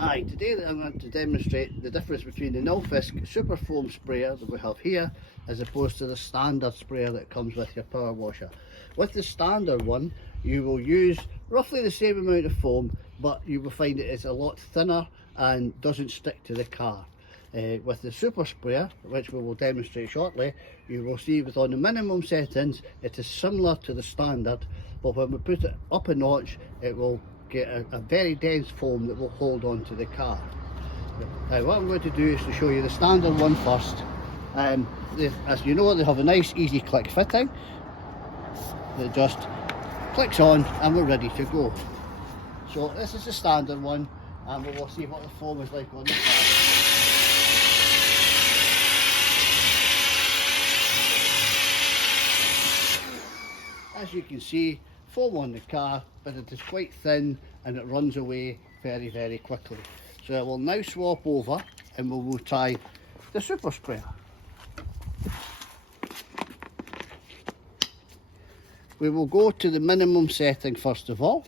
Hi, today I'm going to demonstrate the difference between the Nilfisk super foam sprayer that we have here as opposed to the standard sprayer that comes with your power washer. With the standard one you will use roughly the same amount of foam, but you will find it is a lot thinner and doesn't stick to the car. With the super sprayer, which we will demonstrate shortly, you will see that on the minimum settings it is similar to the standard, but when we put it up a notch it will get a very dense foam that will hold on to the car. Now what I'm going to do is to show you the standard one first. As you know, they have a nice easy click fitting that just clicks on and we're ready to go. So this is the standard one, and we will see what the foam is like on the car. As you can see, foam on the car, but it is quite thin and it runs away very quickly. So I will now swap over and we will try the super sprayer. We will go to the minimum setting first of all,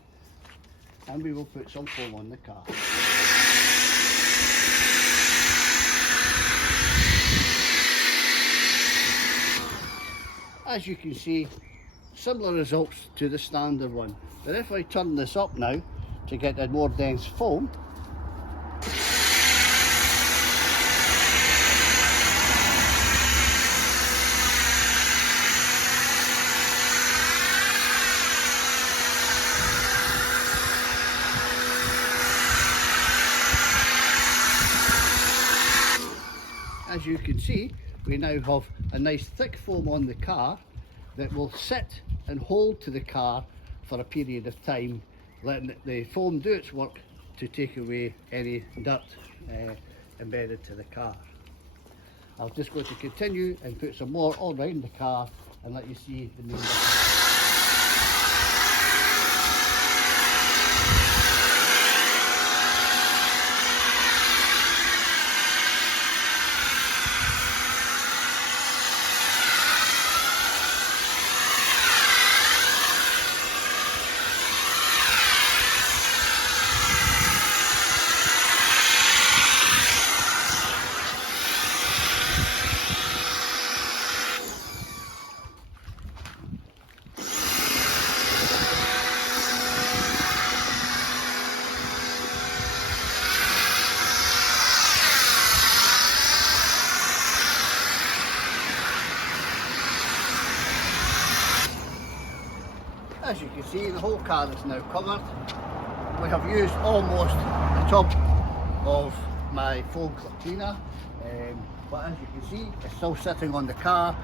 and we will put some foam on the car. As you can see, similar results to the standard one, but if I turn this up now to get a more dense foam, as you can see, we now have a nice thick foam on the car that will sit and hold to the car for a period of time, letting the foam do its work to take away any dirt embedded to the car. I'm just going to continue and put some more all around the car and let you see the main difference. As you can see, the whole car is now covered. We have used almost the top of my foam cleaner, but as you can see, it's still sitting on the car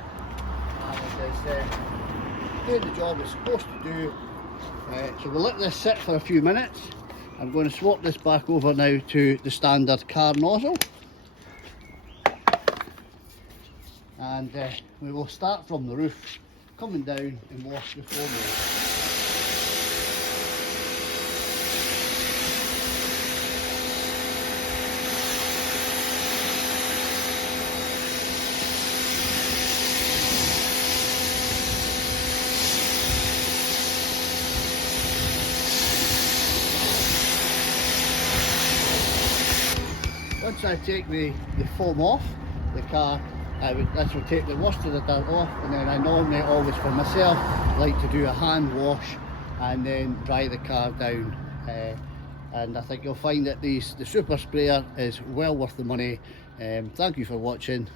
and it is doing the job it's supposed to do. So we'll let this sit for a few minutes. I'm going to swap this back over now to the standard car nozzle, and we will start from the roof, coming down and wash the foam off. Once I take the foam off the car, this will take the worst of the dirt off, and then I normally always for myself like to do a hand wash and then dry the car down. And I think you'll find that the super sprayer is well worth the money. Thank you for watching.